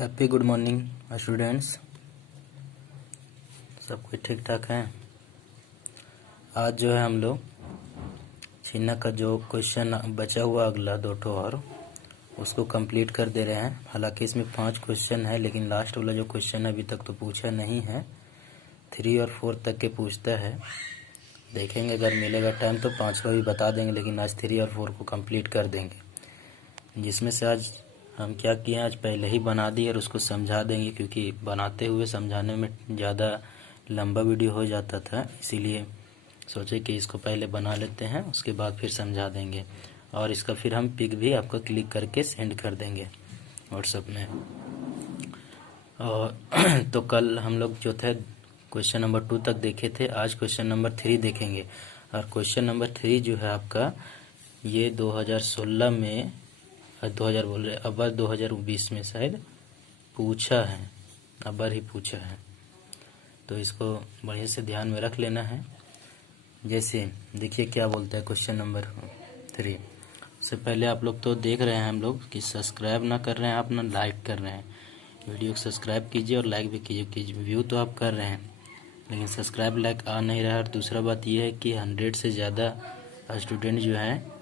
Happy good morning students. सब कुछ ठीक ठाक है। आज जो है हम लोग छीना का जो क्वेश्चन बचा हुआ अगला दो ठो और उसको कंप्लीट कर दे रहे हैं। हालांकि इसमें 5 क्वेश्चन है, लेकिन लास्ट वाला जो क्वेश्चन अभी तक तो पूछा नहीं है। 3 और 4 तक के पूछता है। देखेंगे अगर मिलेगा टाइम तो 5 का भी बता देंगे, लेकिन आज 3 और 4 को कंप्लीट कर देंगे। जिसमें से आज हम क्या किए हैं, आज पहले ही बना दी और उसको समझा देंगे, क्योंकि बनाते हुए समझाने में ज़्यादा लंबा वीडियो हो जाता था। इसीलिए सोचे कि इसको पहले बना लेते हैं, उसके बाद फिर समझा देंगे। और इसका फिर हम पिक भी आपको क्लिक करके सेंड कर देंगे व्हाट्सएप में। और तो कल हम लोग जो थे क्वेश्चन नंबर 2 तक देखे थे, आज क्वेश्चन नंबर 3 देखेंगे। और क्वेश्चन नंबर 3 जो है आपका ये 2016 में 2020 में शायद पूछा है, अबर ही पूछा है। तो इसको बढ़िया से ध्यान में रख लेना है। जैसे देखिए क्या बोलता है क्वेश्चन नंबर 3। उससे पहले आप लोग तो देख रहे हैं हम लोग कि सब्सक्राइब ना कर रहे हैं आप, ना लाइक कर रहे हैं। वीडियो को सब्सक्राइब कीजिए और लाइक भी कीजिए। व्यू तो आप कर रहे हैं, लेकिन सब्सक्राइब लाइक आ नहीं रहा है। और दूसरा बात यह है कि 100 से ज़्यादा स्टूडेंट जो हैं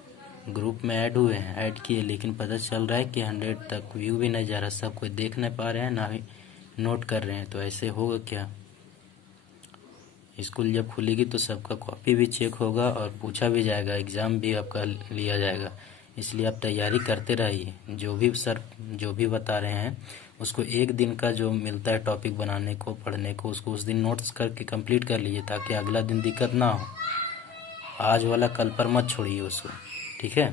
ग्रुप में ऐड हुए हैं, ऐड किए, लेकिन पता चल रहा है कि 100 तक व्यू भी नहीं जा रहा। सब कोई देख नहीं पा रहे हैं, ना ही नोट कर रहे हैं। तो ऐसे होगा क्या? स्कूल जब खुलेगी तो सबका कॉपी भी चेक होगा और पूछा भी जाएगा, एग्ज़ाम भी आपका लिया जाएगा। इसलिए आप तैयारी करते रहिए। जो भी सर जो भी बता रहे हैं उसको एक दिन का जो मिलता है टॉपिक बनाने को, पढ़ने को, उसको उस दिन नोट्स करके कंप्लीट कर लीजिए, ताकि अगला दिन दिक्कत ना हो। आज वाला कल पर मत छोड़िए उसको, ठीक है?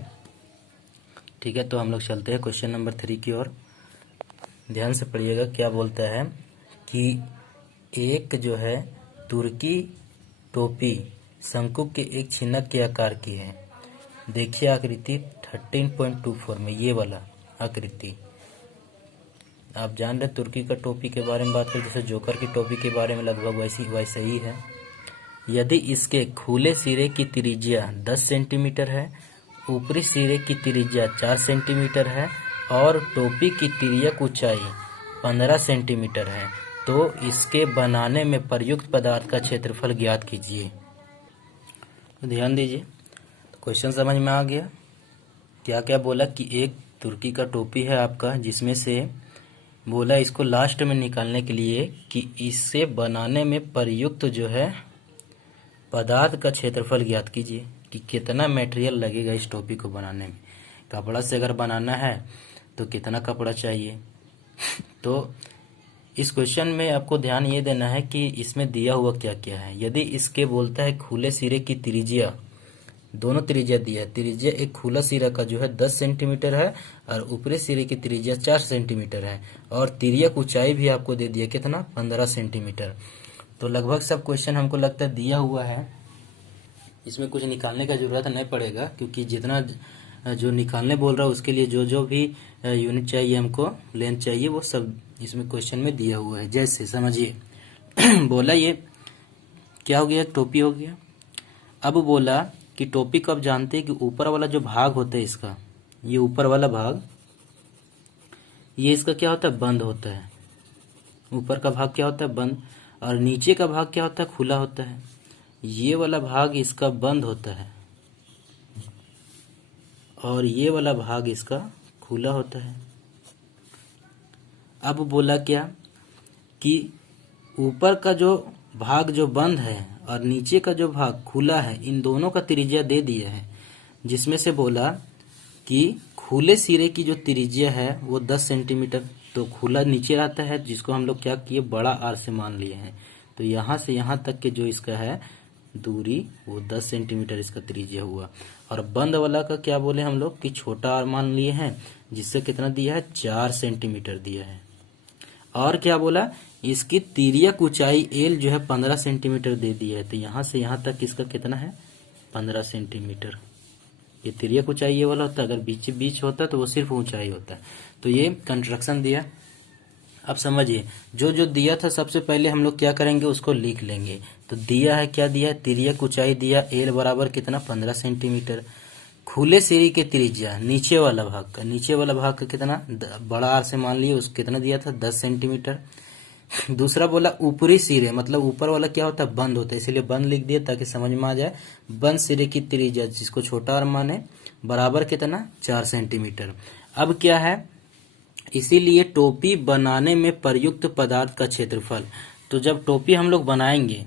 ठीक है, तो हम लोग चलते हैं क्वेश्चन नंबर 3 की ओर। ध्यान से पढ़िएगा क्या बोलता है कि एक जो है तुर्की टोपी शंकु के एक छिनक के आकार की है। देखिए आकृति 13.24 में, ये वाला आकृति। आप जान रहे तुर्की का टोपी के बारे में बात करें, जैसे जोकर की टोपी के बारे में लगभग वैसे ही है। यदि इसके खुले सिरे की त्रिज्या 10 सेंटीमीटर है, ऊपरी सिरे की त्रिज्या 4 सेंटीमीटर है और टोपी की तिर्यक ऊंचाई 15 सेंटीमीटर है, तो इसके बनाने में प्रयुक्त पदार्थ का क्षेत्रफल ज्ञात कीजिए। तो ध्यान दीजिए, तो क्वेश्चन समझ में आ गया। क्या क्या बोला कि एक तुर्की का टोपी है आपका, जिसमें से बोला इसको लास्ट में निकालने के लिए कि इससे बनाने में प्रयुक्त जो है पदार्थ का क्षेत्रफल ज्ञात कीजिए, कि कितना मटेरियल लगेगा इस टोपी को बनाने में। कपड़ा से अगर बनाना है तो कितना कपड़ा चाहिए। तो इस क्वेश्चन में आपको ध्यान ये देना है कि इसमें दिया हुआ क्या क्या है। यदि इसके बोलता है खुले सिरे की त्रिज्या, दोनों त्रिज्या दिया है। त्रिज्या एक खुला सिरा का जो है 10 सेंटीमीटर है और ऊपरी सिरे की त्रिज्या 4 सेंटीमीटर है, और तिर्यक ऊंचाई भी आपको दे दिया कितना, 15 सेंटीमीटर। तो लगभग सब क्वेश्चन हमको लगता है दिया हुआ है। इसमें कुछ निकालने का जरूरत नहीं पड़ेगा, क्योंकि जितना जो निकालने बोल रहा है उसके लिए जो भी यूनिट चाहिए, हमको लेंथ चाहिए, वो सब इसमें क्वेश्चन में दिया हुआ है। जैसे समझिए बोला ये क्या हो गया, टोपी हो गया। अब बोला कि टोपी को आप जानते हैं कि ऊपर वाला जो भाग होता है इसका, ये ऊपर वाला भाग, ये इसका क्या होता है, बंद होता है। ऊपर का भाग क्या होता है, बंद, और नीचे का भाग क्या होता है, खुला होता है। ये वाला भाग इसका बंद होता है और ये वाला भाग इसका खुला होता है। अब बोला क्या कि ऊपर का जो भाग जो बंद है और नीचे का जो भाग खुला है, इन दोनों का त्रिज्या दे दिया है। जिसमें से बोला कि खुले सिरे की जो त्रिज्या है वो 10 सेंटीमीटर, तो खुला नीचे रहता है, जिसको हम लोग क्या किए, बड़ा आर से मान लिए हैं। तो यहाँ से यहाँ तक के जो इसका है दूरी, वो 10 सेंटीमीटर इसका त्रिज्या हुआ। और बंद वाला का क्या बोले हम लोग कि छोटा आर मान लिए हैं, जिससे कितना दिया है, 4 सेंटीमीटर दिया है। और क्या बोला, इसकी तिर्यक ऊंचाई एल जो है 15 सेंटीमीटर दे दिया है। तो यहाँ से यहाँ तक इसका कितना है, 15 सेंटीमीटर। ये तिर्यक ऊंचाई ये वाला होता है, अगर बीच बीच होता तो वो सिर्फ ऊंचाई होता है। तो ये कंस्ट्रक्शन दिया। अब समझिए, जो जो दिया था सबसे पहले हम लोग क्या करेंगे, उसको लिख लेंगे। तो दिया है, क्या दिया है, तिर्यक ऊंचाई दिया एल बराबर कितना, 15 सेंटीमीटर। खुले सिरे के त्रिज्या नीचे वाला भाग का कितना, बड़ा आर से मान लिए उसको कितना दिया था 10 सेंटीमीटर। दूसरा बोला ऊपरी सिरे, मतलब ऊपर वाला क्या होता है, बंद होता है, इसलिए बंद लिख दिया ताकि समझ में आ जाए। बंद सिरे की त्रिज्या जिसको छोटा आर माने बराबर कितना 4 सेंटीमीटर। अब क्या है, इसीलिए टोपी बनाने में प्रयुक्त पदार्थ का क्षेत्रफल। तो जब टोपी हम लोग बनाएंगे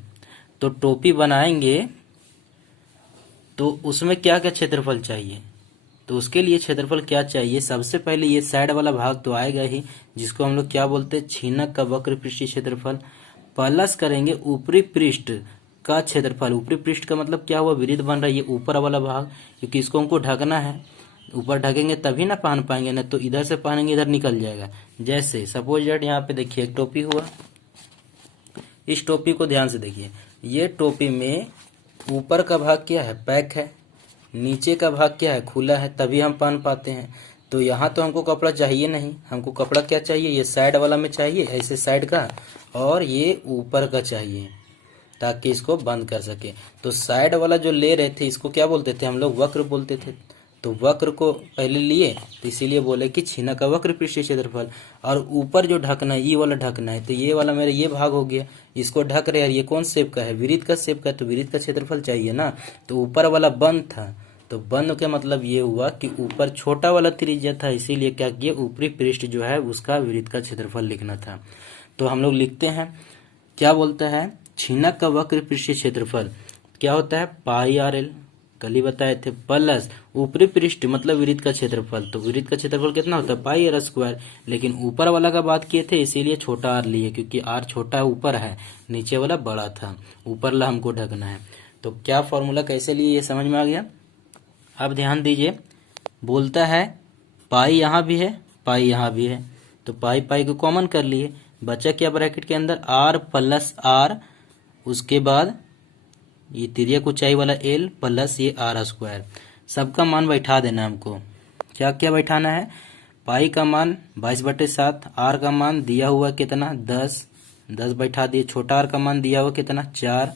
तो उसमें क्या क्या क्षेत्रफल चाहिए, तो उसके लिए क्षेत्रफल क्या चाहिए, सबसे पहले ये साइड वाला भाग तो आएगा ही, जिसको हम लोग क्या बोलते हैं, छीनक का वक्र पृष्ठीय क्षेत्रफल, प्लस करेंगे ऊपरी पृष्ठ का क्षेत्रफल। ऊपरी पृष्ठ का मतलब क्या हुआ, विरुद्ध बन रहा है ये ऊपर वाला भाग, क्योंकि इसको हमको ढकना है, ऊपर ढकेंगे तभी ना पहन पाएंगे, ना तो इधर से पहनेंगे इधर निकल जाएगा। जैसे सपोज दैट यहाँ पे देखिए एक टोपी हुआ, इस टोपी को ध्यान से देखिए, ये टोपी में ऊपर का भाग क्या है, पैक है, नीचे का भाग क्या है, खुला है, तभी हम पहन पाते हैं। तो यहाँ तो हमको कपड़ा चाहिए नहीं, हमको कपड़ा क्या चाहिए, ये साइड वाला में चाहिए ऐसे साइड का, और ये ऊपर का चाहिए ताकि इसको बंद कर सके। तो साइड वाला जो ले रहे थे इसको क्या बोलते थे हम लोग, वक्र बोलते थे। तो वक्र को पहले लिए तो इसीलिए बोले कि छीनक का वक्र पृष्ठीय क्षेत्रफल। और ऊपर जो ढकना है, ये वाला ढकना है, तो ये वाला मेरा ये भाग हो गया, इसको ढक रहे हैं, ये कौन शेप का है, विरुद्ध का शेप का, तो विरुद्ध का क्षेत्रफल चाहिए ना। तो ऊपर वाला बंद था, तो बंद का मतलब ये हुआ कि ऊपर छोटा वाला त्रिज्या था, इसीलिए क्या किया, ऊपरी पृष्ठ जो है उसका विरुद्ध का क्षेत्रफल लिखना था। तो हम लोग लिखते हैं, क्या बोलता है, छीनक का वक्र पृष्ठीय क्षेत्रफल क्या होता है, पाई आर एल, कल ही बताए थे, प्लस ऊपरी पृष्ठ मतलब विरुद्ध का क्षेत्रफल। तो विरुद्ध का क्षेत्रफल कितना होता है, पाई आर स्क्वायर। लेकिन ऊपर वाला का बात किए थे इसीलिए छोटा आर लिए, क्योंकि आर छोटा ऊपर है, नीचे वाला बड़ा था, ऊपर वाला हमको ढकना है। तो क्या फॉर्मूला कैसे लिए ये समझ में आ गया। अब ध्यान दीजिए, बोलता है पाई यहाँ भी है, पाई यहाँ भी है, तो पाई पाई को कॉमन कर लिए, बचा क्या ब्रैकेट के अंदर, आर प्लस आर, उसके बाद ये तिर्यक ऊंचाई वाला एल प्लस ये आर स्क्वायर। सबका मान बैठा देना हमको, क्या क्या बैठाना है, पाई का मान 22/7, आर का मान दिया हुआ कितना 10 बैठा दिए, छोटा आर का मान दिया हुआ कितना 4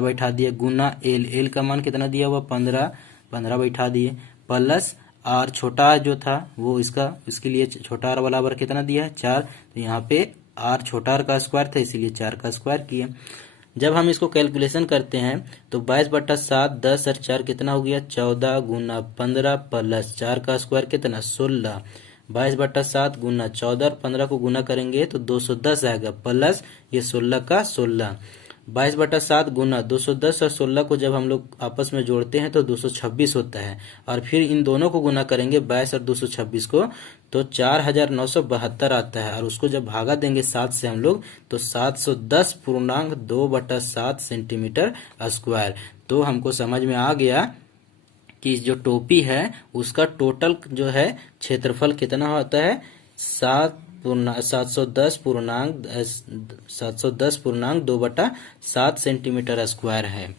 बैठा दिए, गुना एल का मान कितना दिया हुआ 15 बैठा दिए, प्लस आर छोटा आर जो था वो इसके लिए छोटा आर वाला बराबर कितना दिया है 4, तो यहाँ पे आर छोटा आर का स्क्वायर था इसीलिए 4 का स्क्वायर किया। जब हम इसको कैलकुलेशन करते हैं तो 22/7, 10 और 4 कितना हो गया 14, गुना 15 प्लस 4 का स्क्वायर कितना 16, 22/7 गुना 14 और 15 को गुना करेंगे तो 210 आएगा, प्लस ये 16 का 16, 22/7 गुना 210 और 16 को जब हम लोग आपस में जोड़ते हैं तो 226 होता है, और फिर इन दोनों को गुना करेंगे 22 और 226 को तो 4972 आता है, और उसको जब भागा देंगे 7 से हम लोग तो 710.2/7 सेंटीमीटर स्क्वायर। तो हमको समझ में आ गया कि जो टोपी है उसका टोटल जो है क्षेत्रफल कितना होता है 710.2/7 सेंटीमीटर स्क्वायर है।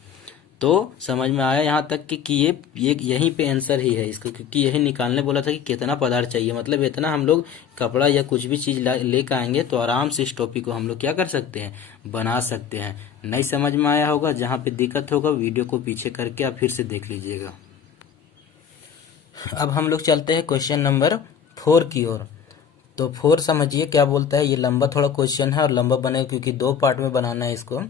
तो समझ में आया यहाँ तक कि ये यहीं पे आंसर ही है इसका, क्योंकि यही निकालने बोला था कि कितना पदार्थ चाहिए, मतलब इतना हम लोग कपड़ा या कुछ भी चीज लेकर आएंगे तो आराम से इस टोपी को हम लोग क्या कर सकते हैं, बना सकते हैं। नहीं समझ में आया होगा, जहाँ पे दिक्कत होगा वीडियो को पीछे करके आप फिर से देख लीजिएगा। अब हम लोग चलते हैं क्वेश्चन नंबर 4 की ओर। तो 4 समझिए क्या बोलता है, ये लंबा थोड़ा क्वेश्चन है और लंबा बनेगा क्योंकि 2 पार्ट में बनाना है इसको।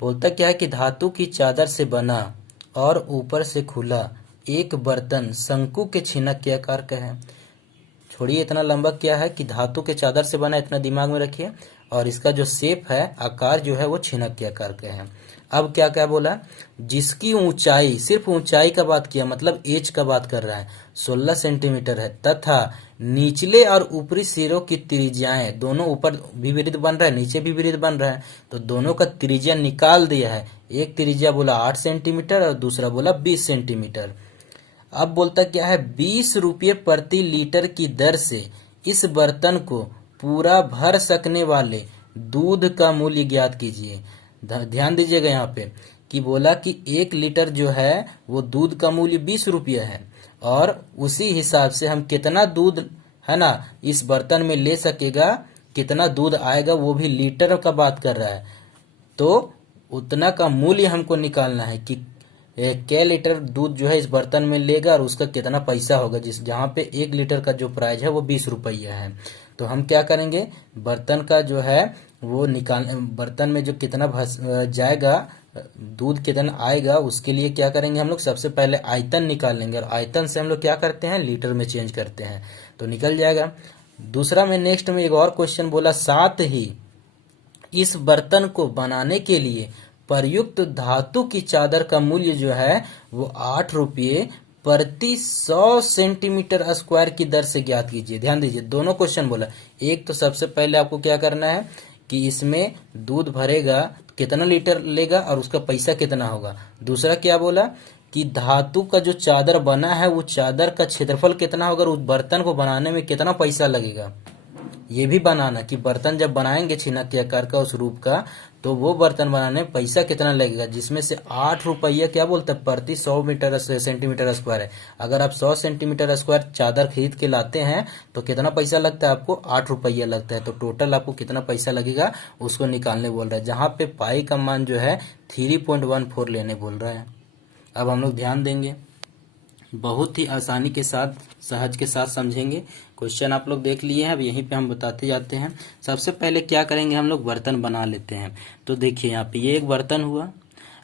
बोलता क्या है कि धातु की चादर से बना और ऊपर से खुला एक बर्तन शंकु के छीनक के आकार का है। छोड़िए इतना लंबा क्या है कि धातु के चादर से बना, इतना दिमाग में रखिए, और इसका जो शेप है आकार जो है वो छीनक के आकार का है। अब क्या क्या बोला, जिसकी ऊंचाई, सिर्फ ऊंचाई का बात किया मतलब एज का बात कर रहा है, 16 सेंटीमीटर है, तथा निचले और ऊपरी सिरों की त्रिज्याएं दोनों, ऊपर भी विरुद्ध बन रहा है नीचे भी विरुद्ध बन रहा है, तो दोनों का त्रिज्या निकाल दिया है। एक त्रिज्या बोला 8 सेंटीमीटर और दूसरा बोला 20 सेंटीमीटर। अब बोलता क्या है, 20 रुपये प्रति लीटर की दर से इस बर्तन को पूरा भर सकने वाले दूध का मूल्य ज्ञात कीजिए। ध्यान दीजिएगा यहाँ पे कि बोला कि 1 लीटर जो है वो दूध का मूल्य 20 रुपये है, और उसी हिसाब से हम कितना दूध है ना इस बर्तन में ले सकेगा, कितना दूध आएगा, वो भी लीटर का बात कर रहा है। तो उतना का मूल्य हमको निकालना है कि क्या लीटर दूध जो है इस बर्तन में लेगा और उसका कितना पैसा होगा, जिस जहाँ पे 1 लीटर का जो प्राइस है वो 20 रुपया है। तो हम क्या करेंगे, बर्तन का जो है वो निकाल, बर्तन में जो कितना जाएगा, दूध कितना आएगा, उसके लिए क्या करेंगे हम लोग, सबसे पहले आयतन निकाल लेंगे और आयतन से हम लोग क्या करते हैं, लीटर में चेंज करते हैं, तो निकल जाएगा। दूसरा में नेक्स्ट में एक और क्वेश्चन बोला, साथ ही इस बर्तन को बनाने के लिए प्रयुक्त धातु की चादर का मूल्य जो है वो 8 रुपये प्रति 100 सेंटीमीटर स्क्वायर की दर से ज्ञात कीजिए। ध्यान दीजिए, दोनों क्वेश्चन बोला। एक तो सबसे पहले आपको क्या करना है कि इसमें दूध भरेगा कितना लीटर लेगा और उसका पैसा कितना होगा। दूसरा क्या बोला कि धातु का जो चादर बना है वो चादर का क्षेत्रफल कितना होगा और उस बर्तन को बनाने में कितना पैसा लगेगा। ये भी बनाना कि बर्तन जब बनाएंगे छिनक के आकार का उस रूप का, तो वो बर्तन बनाने में पैसा कितना लगेगा, जिसमें से 8 रुपया क्या बोलते हैं प्रति 100 सेंटीमीटर स्क्वायर है। अगर आप 100 सेंटीमीटर स्क्वायर चादर खरीद के लाते हैं तो कितना पैसा लगता है आपको, 8 रुपया लगता है। तो टोटल आपको कितना पैसा लगेगा उसको निकालने बोल रहा है, जहाँ पे पाई का मान जो है 3.14 लेने बोल रहा है। अब हम लोग ध्यान देंगे, बहुत ही आसानी के साथ सहज के साथ समझेंगे। क्वेश्चन आप लोग देख लिए हैं, अब यहीं पे हम बताते जाते हैं। सबसे पहले क्या करेंगे, हम लोग बर्तन बना लेते हैं। तो देखिए यहाँ पे ये एक बर्तन हुआ।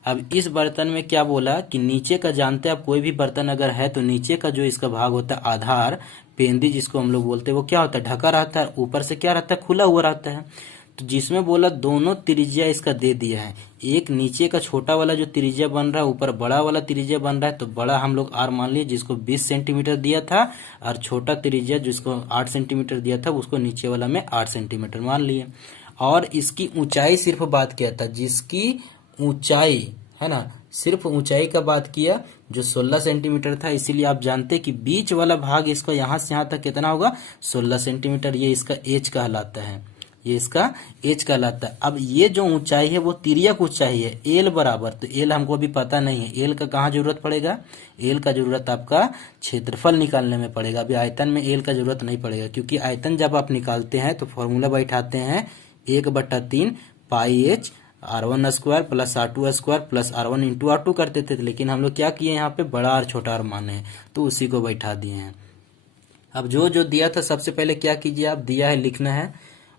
अब इस बर्तन में क्या बोला कि नीचे का, जानते हैं आप कोई भी बर्तन अगर है तो नीचे का जो इसका भाग होता है आधार, पेंदी जिसको हम लोग बोलते हैं, वो क्या होता है, ढका रहता है, ऊपर से क्या रहता है, खुला हुआ रहता है। तो जिसमें बोला दोनों त्रिज्या इसका दे दिया है, एक नीचे का छोटा वाला जो त्रिज्या बन रहा है, ऊपर बड़ा वाला त्रिज्या बन रहा है, तो बड़ा हम लोग आर मान लिए जिसको 20 सेंटीमीटर दिया था, और छोटा त्रिज्या जिसको 8 सेंटीमीटर दिया था उसको नीचे वाला में 8 सेंटीमीटर मान लिए। और इसकी ऊंचाई सिर्फ बात किया था, जिसकी ऊंचाई है ना, सिर्फ ऊंचाई का बात किया जो 16 सेंटीमीटर था। इसीलिए आप जानते कि बीच वाला भाग इसको यहाँ से यहाँ तक कितना होगा, 16 सेंटीमीटर। ये इसका एज कहलाता है, ये इसका एज कहलाता है। अब ये जो ऊंचाई है वो तिर्यक ऊंचाई है, एल बराबर, तो एल हमको अभी पता नहीं है, एल का कहाँ जरूरत पड़ेगा, एल का जरूरत आपका क्षेत्रफल निकालने में पड़ेगा। अभी आयतन में एल का जरूरत नहीं पड़ेगा, क्योंकि आयतन जब आप निकालते हैं तो फॉर्मूला बैठाते हैं 1/3 pi H R1 square plus R2 square plus R1 into R2 करते थे। लेकिन हम लोग क्या किए, यहाँ पे बड़ा और छोटा आर माने हैं तो उसी को बैठा दिए हैं। अब जो जो दिया था सबसे पहले क्या कीजिए, आप दिया है लिखना है।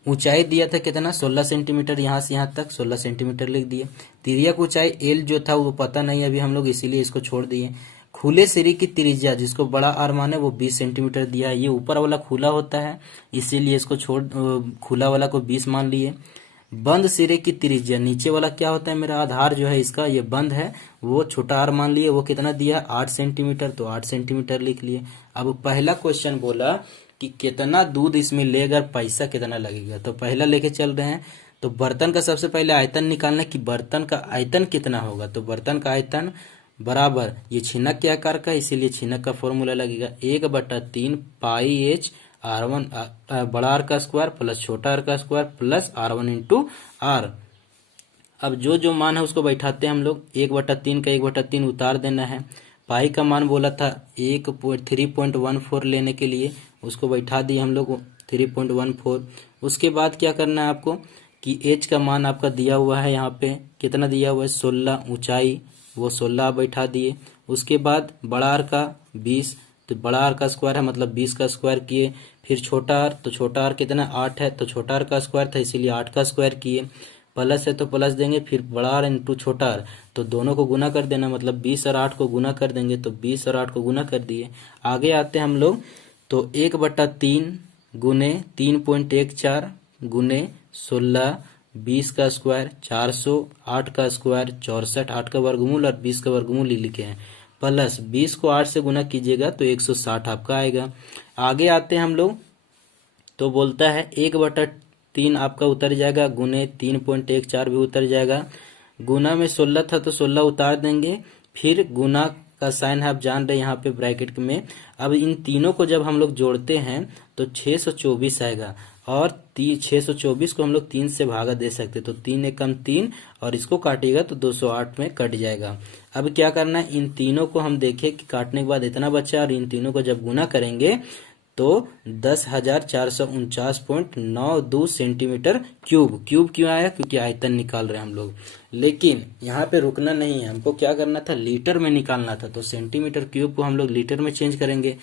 ऊंचाई दिया था कितना, 16 सेंटीमीटर, यहाँ से यहाँ तक 16 सेंटीमीटर लिख दिए। तिर्यक ऊंचाई एल जो था वो पता नहीं अभी हम लोग, इसीलिए इसको छोड़ दिए। खुले सिरे की त्रिज्या जिसको बड़ा आर माने वो 20 सेंटीमीटर दिया है। ये ऊपर वाला खुला होता है इसीलिए इसको खुला वाला को 20 मान लिए। बंद सिरे की त्रिज्या, नीचे वाला क्या होता है मेरा आधार जो है इसका, ये बंद है, वो छोटा आर मान लिए, वो कितना दिया 8 सेंटीमीटर, तो 8 सेंटीमीटर लिख लिए। अब पहला क्वेश्चन बोला कि कितना दूध इसमें लेगा, पैसा कितना लगेगा, तो पहला लेके चल रहे हैं। तो बर्तन का सबसे पहले आयतन निकालना कि बर्तन का आयतन कितना होगा। तो बर्तन का आयतन बराबर, ये छिनक के आकार का इसीलिए छिनक का फॉर्मूला लगेगा 1/3 पाई एच R1 बड़ा आर का स्क्वायर प्लस छोटा आर का square plus R1 into R. अब जो जो मान है उसको बैठाते हैं हम लोग। 1/3 का 1/3 उतार देना है। पाई का मान बोला था 3.14 लेने के लिए, उसको बैठा दिए हम लोग 3.14। उसके बाद क्या करना है आपको कि एच का मान आपका दिया हुआ है, यहाँ पे कितना दिया हुआ है 16, ऊंचाई वो 16 बैठा दिए। उसके बाद बड़ा आर का 20, तो बड़ा आर का स्क्वायर है मतलब 20 का स्क्वायर किए। फिर छोटा आर, तो छोटा आर कितना 8 है, तो छोटा आर का स्क्वायर था इसीलिए 8 का स्क्वायर किए। प्लस है तो प्लस देंगे, फिर बड़ा आर इंटू छोटा आर, तो दोनों को गुना कर देना, मतलब 20 और 8 को गुना कर देंगे, तो 20 और 8 को गुना कर दिए। आगे आते हैं हम लोग, तो 1/3 गुने 3.14 गुने 16, 20 का स्क्वायर 400, 8 का स्क्वायर 64, 8 का वर्गमूल और 20 का वर्गमूल ही लिखे हैं, प्लस 20 को 8 से गुना कीजिएगा तो 160 आपका आएगा। आगे आते हैं हम लोग, तो बोलता है 1/3 आपका उतर जाएगा, गुने 3.14 भी उतर जाएगा। गुना में 16 था तो 16 उतार देंगे, फिर गुना का साइन है आप जान रहे यहाँ पे ब्रैकेट में। अब इन तीनों को जब हम लोग जोड़ते हैं तो 624 आएगा, और 624 को हम लोग 3 से भागा दे सकते, तो 3 एकम 3 और इसको काटिएगा तो 208 में कट जाएगा। अब क्या करना है, इन तीनों को हम देखें कि काटने के बाद इतना बचा, और इन तीनों को जब गुना करेंगे तो 10,449.92 सेंटीमीटर क्यूब। क्यूब क्यों आया? क्योंकि आयतन निकाल रहे हैं हम लोग। लेकिन यहाँ पे रुकना नहीं है, हमको क्या करना था, लीटर में निकालना था। तो सेंटीमीटर क्यूब को हम लोग लीटर में चेंज करेंगे।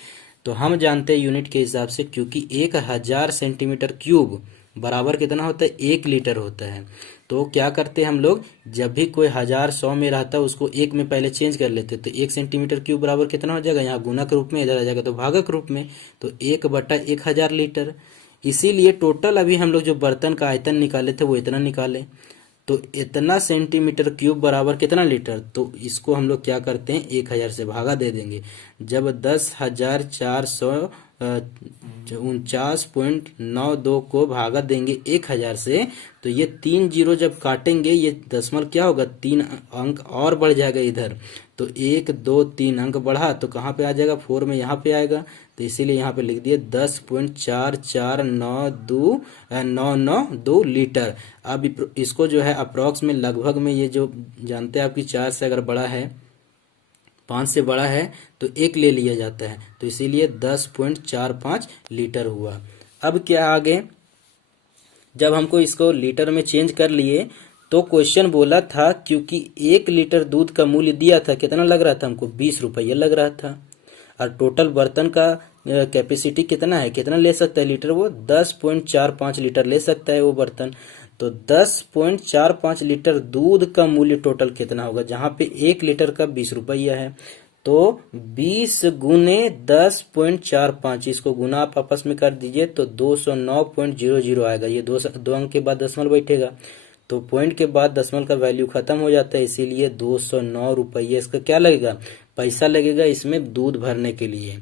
तो हम जानते हैं यूनिट के हिसाब से, क्योंकि 1,000 सेंटीमीटर क्यूब बराबर कितना होता है, 1 लीटर होता है। तो क्या करते हैं हम लोग, जब भी कोई 1000 100 में रहता है उसको 1 में पहले चेंज कर लेते। तो 1 सेंटीमीटर क्यूब बराबर कितना हो जाएगा, यहाँ गुणक रूप में, इधर आ जाएगा तो भागक रूप में। तो 1/1000 लीटर। इसीलिए टोटल अभी हम लोग जो बर्तन का आयतन निकाले थे वो इतना निकाले। तो इतना सेंटीमीटर क्यूब बराबर कितना लीटर, तो इसको हम लोग क्या करते हैं, 1000 से भागा दे देंगे। जब 10,449.92 को भागा देंगे 1000 से, तो ये 3 जीरो जब काटेंगे, ये दशमलव क्या होगा, 3 अंक और बढ़ जाएगा इधर। तो 1 2 3 अंक बढ़ा तो कहाँ पे आ जाएगा, 4 में यहाँ पे आएगा। तो इसीलिए यहाँ पे लिख दिए 10.4492 लीटर। अब इसको जो है अप्रॉक्स में, लगभग में, ये जो जानते हैं आपकी 4 से अगर बड़ा है, 5 से बड़ा है तो 1 ले लिया जाता है। तो इसीलिए 10.45 लीटर हुआ। अब क्या आगे, जब हमको इसको लीटर में चेंज कर लिए तो क्वेश्चन बोला था, क्योंकि 1 लीटर दूध का मूल्य दिया था, कितना लग रहा था हमको, 20 रुपये लग रहा था। और टोटल बर्तन का कैपेसिटी कितना है, कितना ले सकता है लीटर, वो 10.45 लीटर ले सकता है वो बर्तन। तो 10.45 लीटर दूध का मूल्य टोटल कितना होगा, जहां पे 1 लीटर का 20 रुपया है। तो 20 गुने 10.45, इसको गुना आप आपस में कर दीजिए तो 209.00 आएगा। ये दो अंक के बाद दशमलव बैठेगा, तो पॉइंट के बाद दशमलव का वैल्यू खत्म हो जाता है। इसीलिए 209 रुपये इसका क्या लगेगा, पैसा लगेगा इसमें दूध भरने के लिए।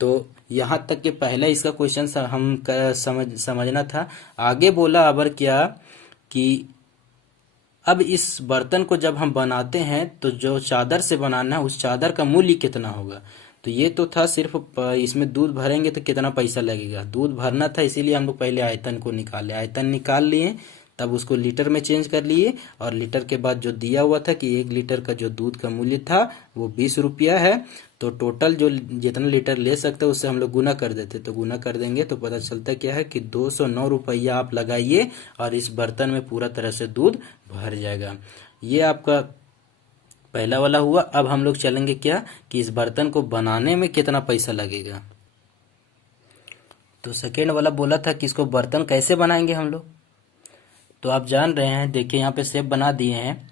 तो यहाँ तक के पहले इसका क्वेश्चन हम समझना था। आगे बोला अबर क्या, कि अब इस बर्तन को जब हम बनाते हैं तो जो चादर से बनाना है उस चादर का मूल्य कितना होगा। तो ये तो था सिर्फ इसमें दूध भरेंगे तो कितना पैसा लगेगा, दूध भरना था। इसीलिए हम लोग पहले आयतन को निकाले, आयतन निकाल लिए, तब उसको लीटर में चेंज कर लिए। और लीटर के बाद जो दिया हुआ था कि 1 लीटर का जो दूध का मूल्य था वो 20 रुपया है, तो टोटल जो जितना लीटर ले सकते हैं उससे हम लोग गुना कर देते। तो गुना कर देंगे तो पता चलता क्या है कि 209 रुपया आप लगाइए और इस बर्तन में पूरा तरह से दूध भर जाएगा। ये आपका पहला वाला हुआ। अब हम लोग चलेंगे क्या, कि इस बर्तन को बनाने में कितना पैसा लगेगा। तो सेकेंड वाला बोला था कि इसको बर्तन कैसे बनाएंगे हम लोग। तो आप जान रहे हैं, देखिए यहाँ पे शेप बना दिए हैं।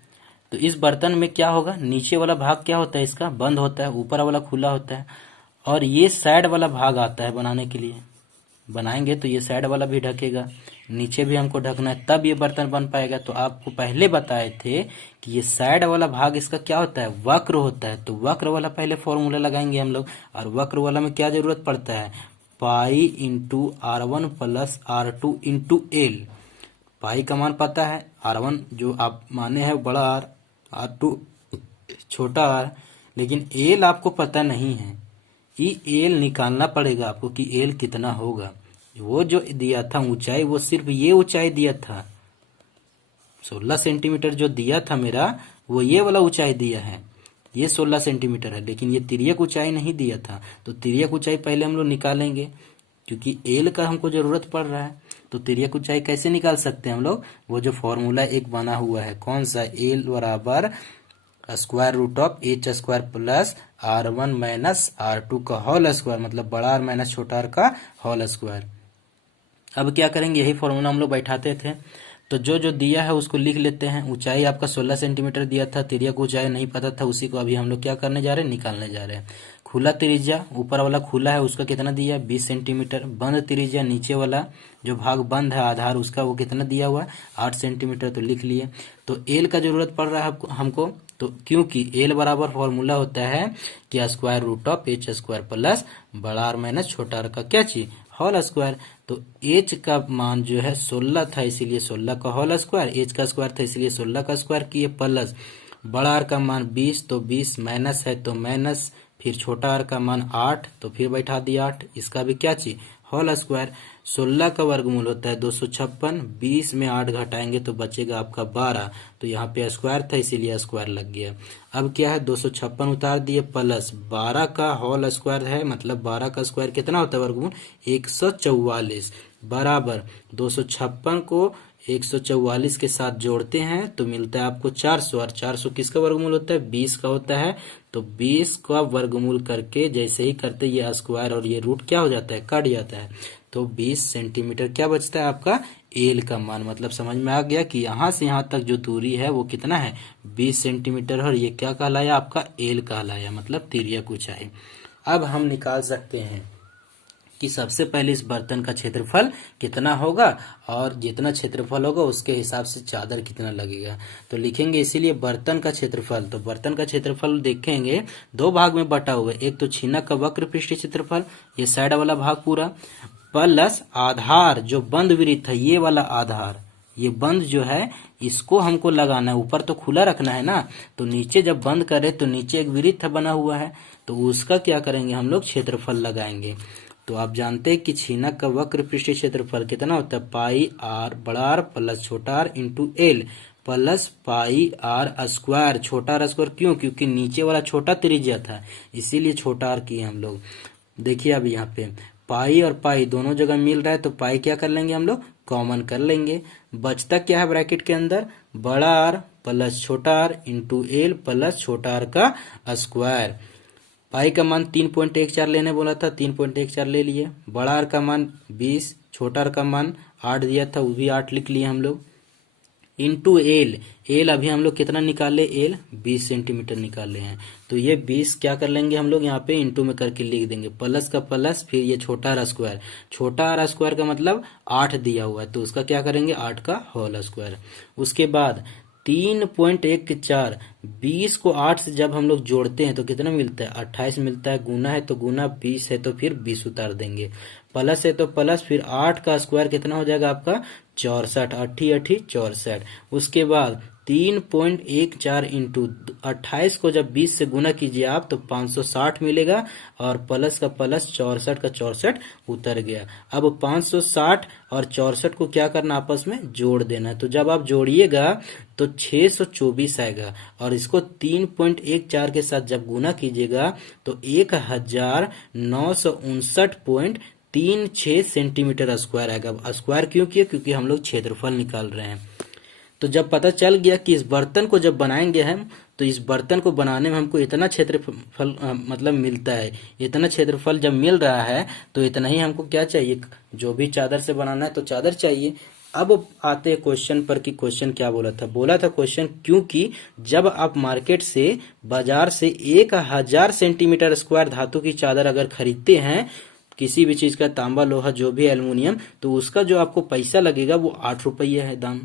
तो इस बर्तन में क्या होगा, नीचे वाला भाग क्या होता है, इसका बंद होता है, ऊपर वाला खुला होता है, और ये साइड वाला भाग आता है बनाने के लिए। बनाएंगे तो ये साइड वाला भी ढकेगा, नीचे भी हमको ढकना है, तब ये बर्तन बन पाएगा। तो आपको पहले बताए थे कि ये साइड वाला भाग इसका क्या होता है, वक्र होता है। तो वक्र वाला पहले फॉर्मूला लगाएंगे हम लोग। और वक्र वाला में क्या जरूरत पड़ता है, pi into R1 plus R2 into L. Pi का मान पता है, R1 जो आप माने हैं बड़ा आर, R2 छोटा आर, लेकिन एल आपको पता नहीं है। एल निकालना पड़ेगा आपको कि एल कितना होगा। वो जो दिया था ऊंचाई, वो सिर्फ ये ऊंचाई दिया था, 16 सेंटीमीटर जो दिया था मेरा, वो ये वाला ऊंचाई दिया है, ये 16 सेंटीमीटर है। लेकिन ये तिर्यक ऊंचाई नहीं दिया था। तो तिर्यक ऊंचाई पहले हम लोग निकालेंगे, क्योंकि एल का हमको जरूरत पड़ रहा है। तो तिर्यक ऊंचाई कैसे निकाल सकते हैं हम लोग, वो जो फॉर्मूला एक बना हुआ है, कौन सा, एल बराबर square root of H square plus R1 minus R2 का होल स्क्वायर, मतलब बड़ा आर माइनस छोटा आर का होल स्क्वायर। अब क्या करेंगे, यही फॉर्मूला हम लोग बैठाते थे। तो जो जो दिया है उसको लिख लेते हैं। ऊंचाई आपका 16 सेंटीमीटर दिया था, तिर्यक ऊंचाई नहीं पता था, उसी को अभी हम लोग क्या करने जा रहे हैं, निकालने जा रहे हैं। खुला त्रिज्या, ऊपर वाला खुला है उसका कितना दिया, 20 सेंटीमीटर। बंद त्रिज्या, नीचे वाला जो भाग बंद है आधार उसका, वो कितना दिया हुआ है, 8 सेंटीमीटर। तो लिख लिए। तो एल का जरूरत पड़ रहा है हमको, तो क्योंकि एल बराबर फॉर्मूला होता है कि square root of H square plus बड़ा आर माइनस छोटा आर का क्या चीज, होल स्क्वायर। तो एच का मान जो है 16 था, इसीलिए 16 का होल स्क्वायर, एच का स्क्वायर था इसलिए 16 का स्क्वायर किए, प्लस बड़ा आर का मान 20, तो 20 माइनस है तो माइनस, फिर छोटा आर का मान 8, तो फिर बैठा दिया 8, इसका भी क्या चाहिए, होल स्क्वायर। 16 का वर्गमूल होता है 256, 20 में 8 घटाएंगे तो बचेगा आपका 12, तो यहाँ पे स्क्वायर था इसीलिए स्क्वायर लग गया। अब क्या है, 256 उतार दिए, प्लस 12 का होल स्क्वायर है, मतलब 12 का स्क्वायर कितना होता है वर्गमूल, 144, बराबर 256 को 144 के साथ जोड़ते हैं तो मिलता है आपको 400, और 400 किसका वर्गमूल होता है, 20 का होता है। तो 20 का वर्गमूल करके जैसे ही करते ये स्क्वायर और ये रूट क्या हो जाता है, कट जाता है, तो 20 सेंटीमीटर क्या बचता है आपका, एल का मान। मतलब समझ में आ गया कि यहाँ से यहाँ तक जो दूरी है वो कितना है, 20 सेंटीमीटर, और ये क्या कहलाया आपका, एल कहलाया, मतलब तिर्यक ऊंचाई। अब हम निकाल सकते हैं कि सबसे पहले इस बर्तन का क्षेत्रफल कितना होगा, और जितना क्षेत्रफल होगा उसके हिसाब से चादर कितना लगेगा। तो लिखेंगे इसीलिए बर्तन का क्षेत्रफल, तो बर्तन का क्षेत्रफल देखेंगे दो भाग में बटा हुआ है, एक तो छीनक का वक्र पृष्ठीय क्षेत्रफल, ये साइड वाला भाग पूरा, प्लस आधार जो बंद वृत्त है, ये वाला आधार, ये बंद जो है इसको हमको लगाना है, ऊपर तो खुला रखना है ना, तो नीचे जब बंद करें तो नीचे एक वृत्त बना हुआ है, तो उसका क्या करेंगे हम लोग, क्षेत्रफल लगाएंगे। तो आप जानते हैं कि छीनक का वक्र पृष्ठीय क्षेत्रफल कितना होता है, पाई आर बड़ा आर प्लस छोटा R into L plus pi R square, छोटा आर स्क्वायर क्यों, क्योंकि नीचे वाला छोटा त्रिज्या था इसीलिए छोटा आर किए हम लोग। देखिए अब यहाँ पे पाई और पाई दोनों जगह मिल रहा है, तो पाई क्या कर लेंगे हम लोग, कॉमन कर लेंगे। बचता क्या है ब्रैकेट के अंदर, बड़ा आर प्लस छोटा आर इंटू एल प्लस छोटा आर का स्क्वायर। पाई का मान 3.14 लेने बोला था, 3.14 ले लिए। बड़ा आर का मान 20, छोटा आर का मान 8 दिया था, वो भी 8 लिख लिए हम लोग, इंटू एल। एल अभी हम लोग कितना निकाले, एल 20 सेंटीमीटर निकाले हैं, तो ये 20 क्या कर लेंगे हम लोग, यहाँ पे इंटू में करके लिख देंगे, प्लस का प्लस, फिर ये छोटा आर स्क्वायर, छोटा आर स्क्वायर का मतलब 8 दिया हुआ है, तो उसका क्या करेंगे, 8 का होल स्क्वायर। उसके बाद 3.14, 20 को 8 से जब हम लोग जोड़ते हैं तो कितना मिलता है, 28 मिलता है, गुना है तो गुना, 20 है तो फिर 20 उतार देंगे, प्लस है तो प्लस, फिर 8 का स्क्वायर कितना हो जाएगा आपका 64, 8 64। उसके बाद 3.14 इंटू 28 को जब 20 से गुना कीजिए आप तो 560 मिलेगा, और प्लस का प्लस 64 का 64 उतर गया। अब 560 और 64 को क्या करना, आपस में जोड़ देना है, तो जब आप जोड़िएगा तो 624 आएगा, और इसको 3.14 के साथ जब गुना कीजिएगा तो 1959.36 सेंटीमीटर स्क्वायर आएगा। स्क्वायर क्यों किया, क्योंकि हम लोग क्षेत्रफल निकाल रहे हैं। तो जब पता चल गया कि इस बर्तन को जब बनाएंगे हम, तो इस बर्तन को बनाने में हमको इतना क्षेत्रफल मतलब मिलता है, इतना क्षेत्रफल जब मिल रहा है तो इतना ही हमको क्या चाहिए, जो भी चादर से बनाना है तो चादर चाहिए। अब आते हैं क्वेश्चन पर कि क्वेश्चन क्या बोला था क्वेश्चन, क्योंकि जब आप मार्केट से बाजार से 1000 सेंटीमीटर स्क्वायर धातु की चादर अगर खरीदते हैं, किसी भी चीज का, तांबा लोहा जो भी एल्युमिनियम, तो उसका जो आपको पैसा लगेगा वो 8 रुपया है दाम।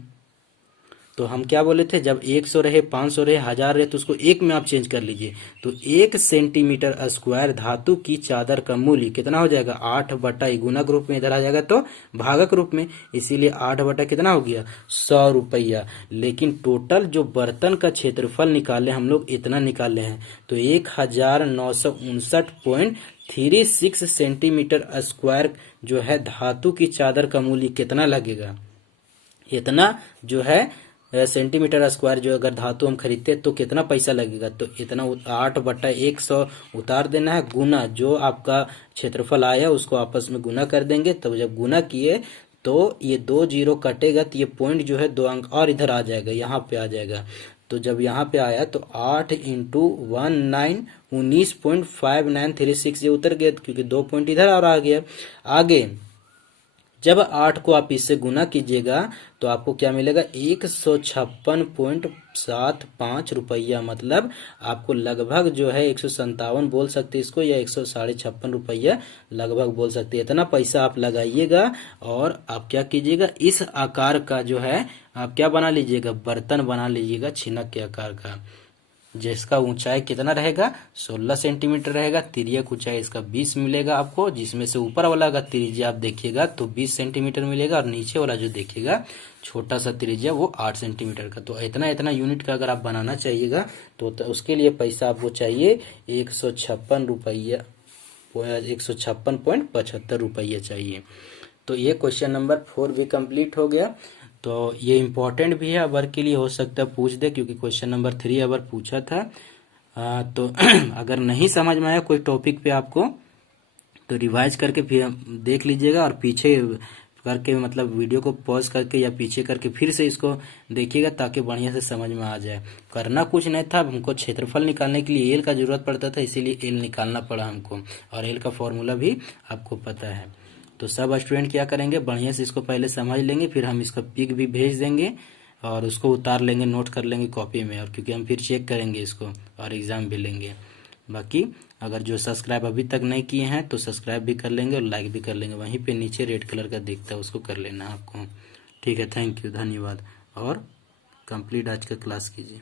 तो हम क्या बोले थे, जब 100 रहे, 500 रहे, 1000 रहे, तो उसको एक में आप चेंज कर लीजिए, तो 1 सेंटीमीटर स्क्वायर धातु की चादर का मूल्य कितना हो जाएगा, 8 बटा, गुणक रूप में इधर आ जाएगा तो भागक रूप में, इसीलिए 8 बटा कितना हो गया, 100 रुपया। लेकिन टोटल जो बर्तन का क्षेत्रफल निकाले हम लोग इतना निकाले हैं, तो 1959.36 सेंटीमीटर स्क्वायर जो है धातु की चादर का मूल्य कितना लगेगा, इतना जो है सेंटीमीटर स्क्वायर जो अगर धातु हम खरीदते तो कितना पैसा लगेगा, तो इतना 8 बटा 100 उतार देना है, गुना जो आपका क्षेत्रफल आया उसको आपस में गुना कर देंगे। तब जब गुना किए तो ये 2 जीरो कटेगा, तो ये पॉइंट जो है 2 अंक और इधर आ जाएगा, यहाँ पे आ जाएगा। तो जब यहाँ पे आया तो 8 इंटू 19.5936 ये उतर गया, क्योंकि 2 पॉइंट इधर और आ गया। आगे जब 8 को आप इससे गुना कीजिएगा तो आपको क्या मिलेगा, 156.75 रुपया, मतलब आपको लगभग जो है 157 बोल सकते इसको, या 156.5 रुपया लगभग बोल सकते। इतना पैसा आप लगाइएगा और आप क्या कीजिएगा, इस आकार का जो है आप क्या बना लीजिएगा, बर्तन बना लीजिएगा छीनक के आकार का। जिसका ऊंचाई कितना रहेगा 16 सेंटीमीटर रहेगा, तिर्यक ऊंचाई इसका 20 मिलेगा आपको, जिसमें से ऊपर वाला का त्रिज्या आप देखिएगा तो 20 सेंटीमीटर मिलेगा और नीचे वाला जो देखिएगा छोटा सा त्रिज्या वो 8 सेंटीमीटर का। तो इतना इतना यूनिट का अगर आप बनाना चाहिएगा तो उसके लिए पैसा आपको चाहिए 156 रुपया, 156.75 रुपया चाहिए। तो ये क्वेश्चन नंबर 4 भी कंप्लीट हो गया। तो ये इम्पोर्टेंट भी है, वर्क के लिए हो सकता है पूछ दे, क्योंकि क्वेश्चन नंबर 3 अवर पूछा था। तो अगर नहीं समझ में आया कोई टॉपिक पे आपको तो रिवाइज करके फिर देख लीजिएगा और पीछे करके मतलब वीडियो को पॉज करके या पीछे करके फिर से इसको देखिएगा ताकि बढ़िया से समझ में आ जाए। करना कुछ नहीं था, हमको क्षेत्रफल निकालने के लिए एल का जरूरत पड़ता था, इसीलिए एल निकालना पड़ा हमको, और एल का फॉर्मूला भी आपको पता है। तो सब स्टूडेंट क्या करेंगे, बढ़िया से इसको पहले समझ लेंगे, फिर हम इसका पिक भी भेज देंगे और उसको उतार लेंगे, नोट कर लेंगे कॉपी में, और क्योंकि हम फिर चेक करेंगे इसको और एग्ज़ाम भी लेंगे। बाकी अगर जो सब्सक्राइब अभी तक नहीं किए हैं तो सब्सक्राइब भी कर लेंगे और लाइक भी कर लेंगे, वहीं पे नीचे रेड कलर का दिखता है उसको कर लेना आपको। ठीक है, थैंक यू, धन्यवाद। और कंप्लीट आज का क्लास कीजिए।